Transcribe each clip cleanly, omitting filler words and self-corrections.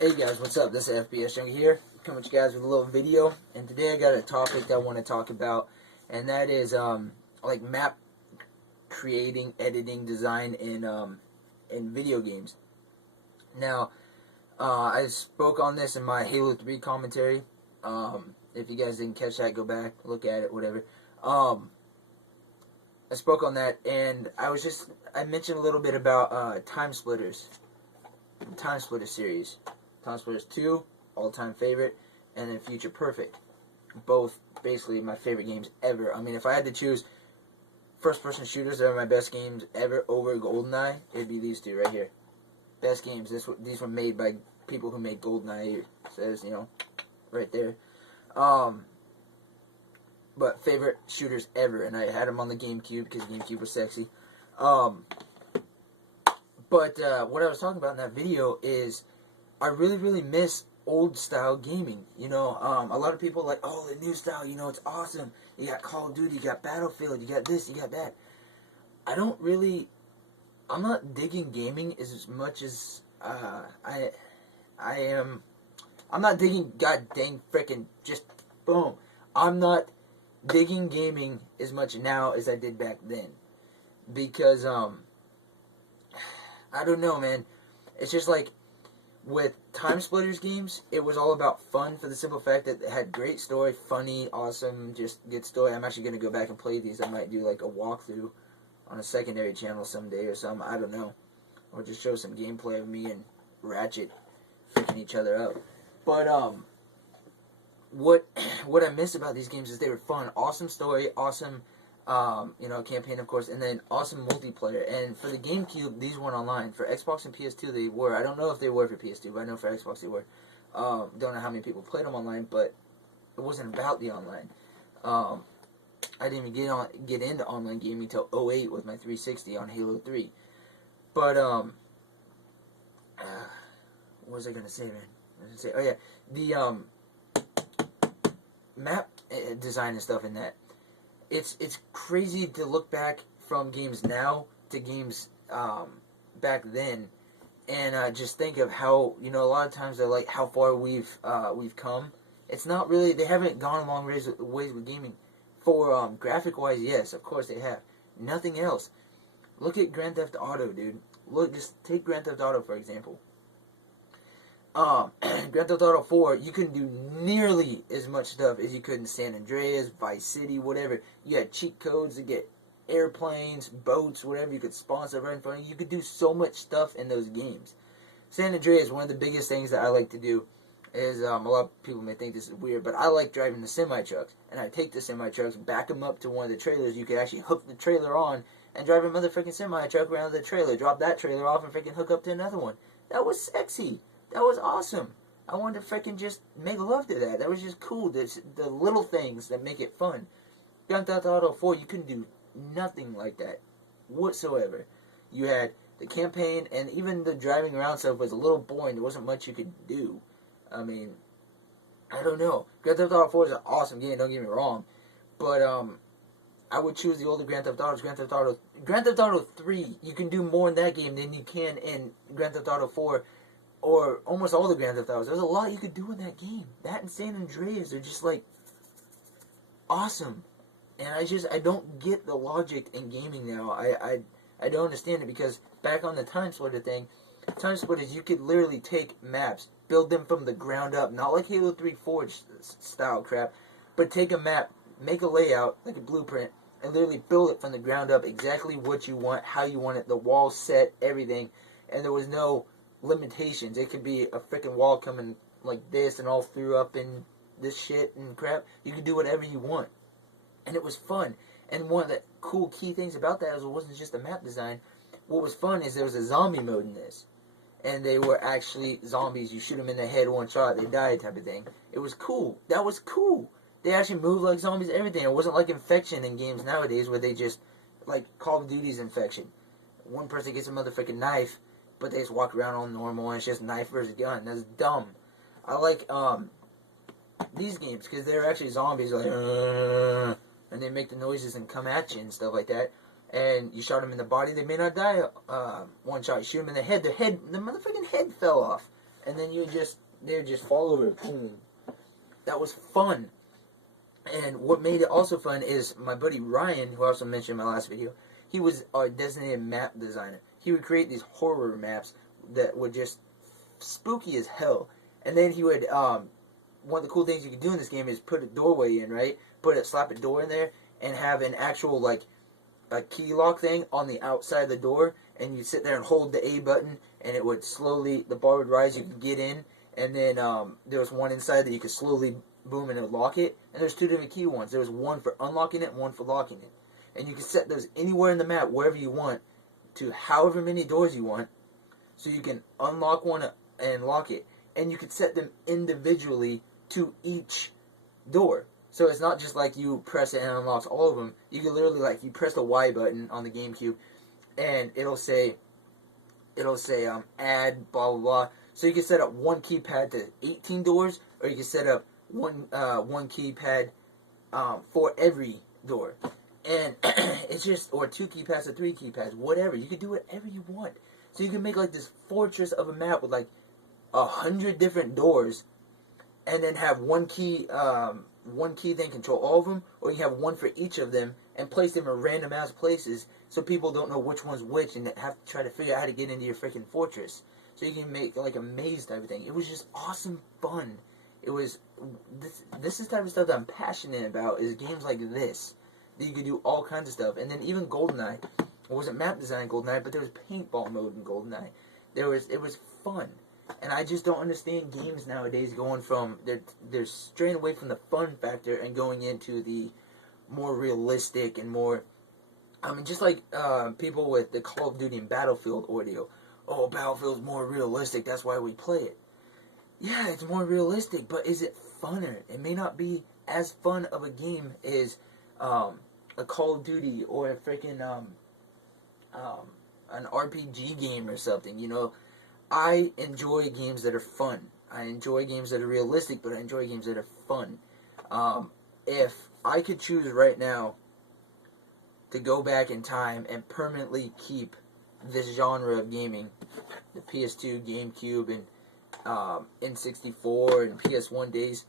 Hey guys, what's up? This is FBS Young here, coming to you guys with a little video. And today I got a topic that I want to talk about, and that is like map creating, editing, design in video games. Now, I spoke on this in my Halo 3 commentary. If you guys didn't catch that, go back, look at it, whatever. I spoke on that, and I mentioned a little bit about Time Splitters, the Time Splitter series. Time Splitters 2, all-time favorite, and then Future Perfect. Both basically my favorite games ever. I mean, if I had to choose first-person shooters that are my best games ever over GoldenEye, it'd be these two right here. Best games. These were made by people who made GoldenEye. It says, right there. But favorite shooters ever, and I had them on the GameCube because GameCube was sexy. But what I was talking about in that video is I really miss old style gaming. A lot of people are like, oh, the new style, it's awesome. You got Call of Duty, you got Battlefield, you got this, you got that. I'm not digging gaming as much as I am. I'm not digging god dang frickin' just boom. I'm not digging gaming as much now as I did back then. Because I don't know, man. It's just like with Time Splitters games, it was all about fun for the simple fact that it had great story, funny, awesome, just good story. I'm actually going to go back and play these. I might do like a walkthrough on a secondary channel someday or something. I don't know. Or just show some gameplay of me and Ratchet freaking each other up. But what I miss about these games is they were fun. Awesome story, awesome campaign, of course, and then awesome multiplayer. And for the GameCube, these weren't online. For Xbox and PS2, they were. I don't know if they were for PS2, but I know for Xbox they were. Don't know how many people played them online, but it wasn't about the online. I didn't even get into online gaming until 2008 with my 360 on Halo 3. But, what was I going to say, man? Oh, yeah. The, map design and stuff in that. It's crazy to look back from games now to games back then, and just think of how a lot of times they're like how far we've come. It's not really, they haven't gone a long ways with gaming. For graphic wise, yes, of course they have. Nothing else. Look at Grand Theft Auto, dude. Just take Grand Theft Auto for example. Grand Theft Auto 4, you couldn't do nearly as much stuff as you could in San Andreas, Vice City, whatever. You had cheat codes to get airplanes, boats, whatever. You could sponsor right in front of you. You could do so much stuff in those games. San Andreas, one of the biggest things that I like to do is, a lot of people may think this is weird, but I like driving the semi-trucks. And I take the semi-trucks, back them up to one of the trailers. You could actually hook the trailer on and drive a motherfucking semi-truck around the trailer. Drop that trailer off and freaking hook up to another one. That was sexy. That was awesome. I wanted to freaking just make love to that. That was just cool. The little things that make it fun. Grand Theft Auto 4, you couldn't do nothing like that whatsoever. You had the campaign, and even the driving around stuff was a little boring. There wasn't much you could do. I mean, I don't know. Grand Theft Auto 4 is an awesome game, don't get me wrong. But, I would choose the older Grand Theft Autos. Grand Theft Auto 3, you can do more in that game than you can in Grand Theft Auto 4. Or almost all the Grand Theft Autos. There's a lot you could do in that game. That and San Andreas are just like awesome. And I don't get the logic in gaming now. I don't understand it because back on the Time Splitter thing, Time Splitters, you could literally take maps, build them from the ground up, not like Halo 3 Forge style crap, but take a map, make a layout, like a blueprint, and literally build it from the ground up exactly what you want, how you want it, the wall set, everything. And there was no limitations. It could be a freaking wall coming like this and all through up in this shit and crap. You could do whatever you want. And it was fun. And one of the cool key things about that is it wasn't just the map design. What was fun is there was a zombie mode in this. And they were actually zombies. You shoot them in the head one shot, they die type of thing. It was cool. That was cool. They actually moved like zombies, everything. It wasn't like Infection in games nowadays where they just, like Call of Duty's Infection. One person gets a motherfucking knife, but they just walk around all normal, and it's just knife versus gun. That's dumb. I like these games because they're actually zombies, like, and they make the noises and come at you and stuff like that. And you shot them in the body, they may not die one shot. You shoot them in the head, the motherfucking head fell off. and then they'd just fall over. Boom. That was fun. And what made it also fun is my buddy Ryan, who I also mentioned in my last video, he was our designated map designer. He would create these horror maps that were just spooky as hell. And then he would, one of the cool things you could do in this game is put a doorway in, right? Slap a door in there and have an actual, like, a key lock thing on the outside of the door. And you sit there and hold the A button, and it would slowly, the bar would rise, you could get in. And then there was one inside that you could slowly boom and it would lock it. And there's two different key ones. There was one for unlocking it and one for locking it. And you can set those anywhere in the map, wherever you want, to however many doors you want. So you can unlock one and lock it. And you can set them individually to each door. So it's not just like you press it and it unlocks all of them. You can literally, like, you press the Y button on the GameCube, and it'll say add, blah, blah, blah. So you can set up one keypad to 18 doors, or you can set up one keypad for every door. And it's just, or two keypads or three keypads, whatever. You can do whatever you want. So you can make like this fortress of a map with like 100 different doors, and then have one key then control all of them, or you have one for each of them and place them in random ass places so people don't know which one's which and have to try to figure out how to get into your freaking fortress. So you can make like a maze type of thing. It was just awesome fun. It was, this is the type of stuff that I'm passionate about, is games like this. That you could do all kinds of stuff. And then even GoldenEye, it wasn't map design in GoldenEye, but there was paintball mode in GoldenEye. It was fun. And I just don't understand games nowadays going from, they're straying away from the fun factor and going into the more realistic and more, I mean, just like people with the Call of Duty and Battlefield ordeal. Oh, Battlefield's more realistic, that's why we play it. Yeah, it's more realistic, but is it funner? It may not be as fun of a game as a Call of Duty or a freaking an RPG game or something, you know. I enjoy games that are fun. I enjoy games that are realistic, but I enjoy games that are fun. If I could choose right now to go back in time and permanently keep this genre of gaming, the PS2, GameCube, and N64 and PS1 days,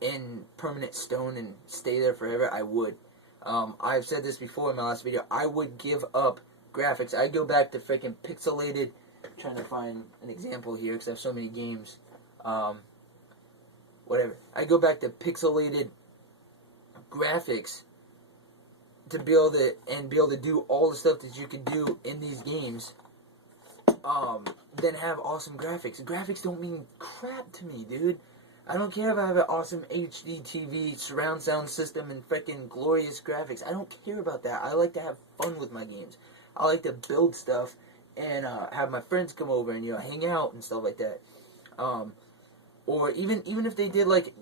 in permanent stone and stay there forever, I would. I've said this before in my last video. I would give up graphics. I'd go back to freaking pixelated. I'm trying to find an example here because I have so many games. Whatever. I go back to pixelated graphics to be able to do all the stuff that you can do in these games. Then have awesome graphics. Graphics don't mean crap to me, dude. I don't care if I have an awesome HD TV, surround sound system, and freaking glorious graphics. I don't care about that. I like to have fun with my games. I like to build stuff and have my friends come over and, you know, hang out and stuff like that. Or even if they did like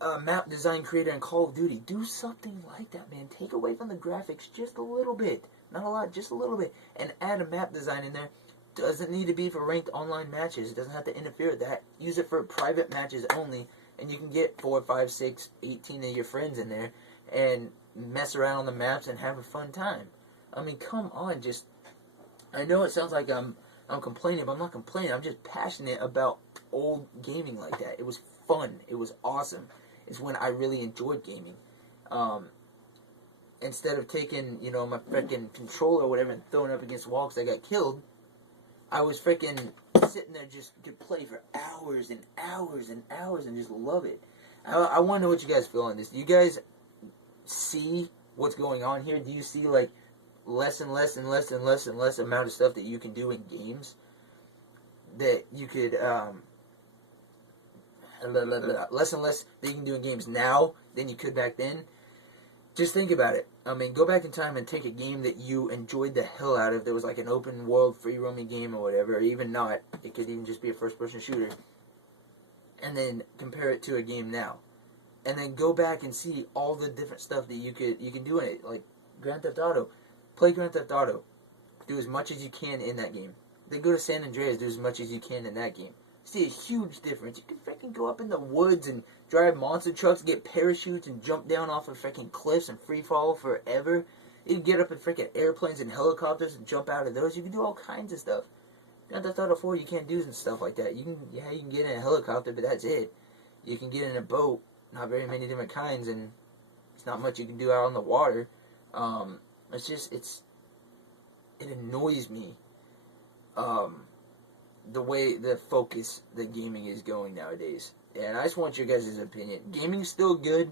a map design creator in Call of Duty, do something like that, man. Take away from the graphics just a little bit, not a lot, just a little bit, and add a map design in there. Doesn't need to be for ranked online matches. It doesn't have to interfere with that. Use it for private matches only, and you can get 4, 5, 6, 18 of your friends in there and mess around on the maps and have a fun time. I mean, come on, just, I know it sounds like I'm complaining, but I'm not complaining. I'm just passionate about old gaming like that. It was fun. It was awesome. It's when I really enjoyed gaming. Instead of taking, you know, my freaking controller or whatever and throwing it up against the wall because I got killed, I was freaking sitting there just could play for hours and hours and hours and just love it. I want to know what you guys feel on this. Do you guys see what's going on here? Do you see, like, less and less and less and less and less amount of stuff that you can do in games? That you could, less and less that you can do in games now than you could back then? Just think about it. I mean, go back in time and take a game that you enjoyed the hell out of. There was like an open world, free roaming game or whatever, or even not. It could even just be a first person shooter. And then compare it to a game now. And then go back and see all the different stuff that you can do in it. Like Grand Theft Auto. Play Grand Theft Auto. Do as much as you can in that game. Then go to San Andreas, do as much as you can in that game. See a huge difference. You can freaking go up in the woods and drive monster trucks, get parachutes, and jump down off of freaking cliffs and free fall forever. You can get up in freaking airplanes and helicopters and jump out of those. You can do all kinds of stuff. Grand Theft Auto 4, you can't do some stuff like that. You can get in a helicopter, but that's it. You can get in a boat, not very many different kinds, and it's not much you can do out on the water. It annoys me, the focus that gaming is going nowadays. And I just want your guys' opinion. Gaming's still good,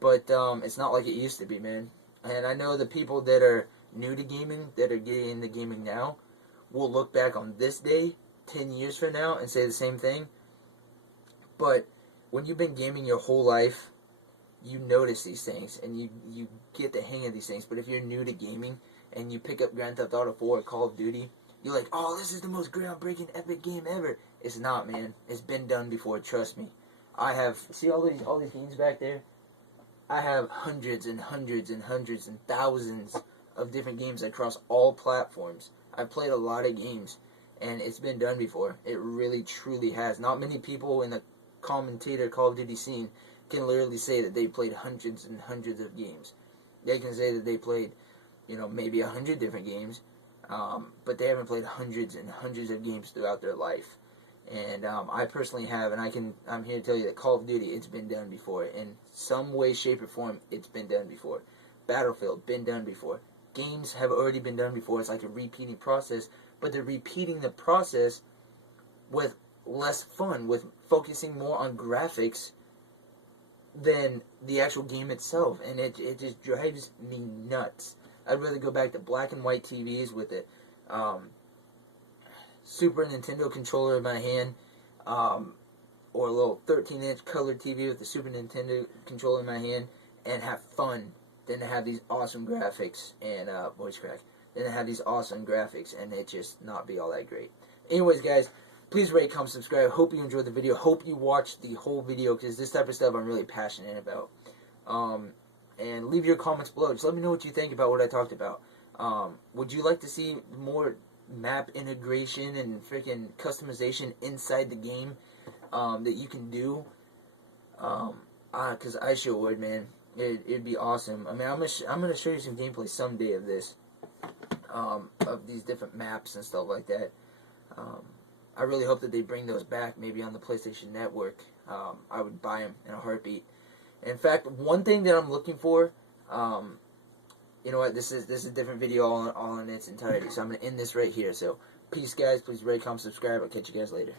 but it's not like it used to be, man. And I know the people that are new to gaming, that are getting into gaming now, will look back on this day 10 years from now and say the same thing. But when you've been gaming your whole life, you notice these things and you get the hang of these things. But if you're new to gaming and you pick up Grand Theft Auto 4 or Call of Duty, you're like, oh, this is the most groundbreaking epic game ever. It's not, man. It's been done before, trust me. I have, see all these games back there? I have hundreds and hundreds and hundreds and thousands of different games across all platforms. I've played a lot of games, and it's been done before. It really, truly has. Not many people in the commentator Call of Duty scene can literally say that they played hundreds and hundreds of games. They can say that they played, maybe 100 different games, but they haven't played hundreds and hundreds of games throughout their life. And I personally have, and I'm here to tell you that Call of Duty, it's been done before. In some way, shape, or form, it's been done before. Battlefield, been done before. Games have already been done before. It's like a repeating process, but they're repeating the process with less fun, with focusing more on graphics than the actual game itself, and it just drives me nuts. I'd rather go back to black and white TVs with the Super Nintendo controller in my hand, or a little 13-inch colored TV with the Super Nintendo controller in my hand, and have fun than to have these awesome graphics and voice crack. Then to have these awesome graphics and it just not be all that great. Anyways, guys, please rate, comment, subscribe. Hope you enjoyed the video. Hope you watched the whole video because this type of stuff I'm really passionate about. And leave your comments below. Just let me know what you think about what I talked about. Would you like to see more map integration and freaking customization inside the game that you can do? Because I sure would, man. It'd be awesome. I mean, I'm gonna show you some gameplay someday of this, of these different maps and stuff like that. I really hope that they bring those back, maybe on the PlayStation Network. I would buy them in a heartbeat. In fact, one thing that I'm looking for, you know what? This is a different video all in its entirety. So I'm gonna end this right here. So peace, guys. Please rate, comment, subscribe. I'll catch you guys later.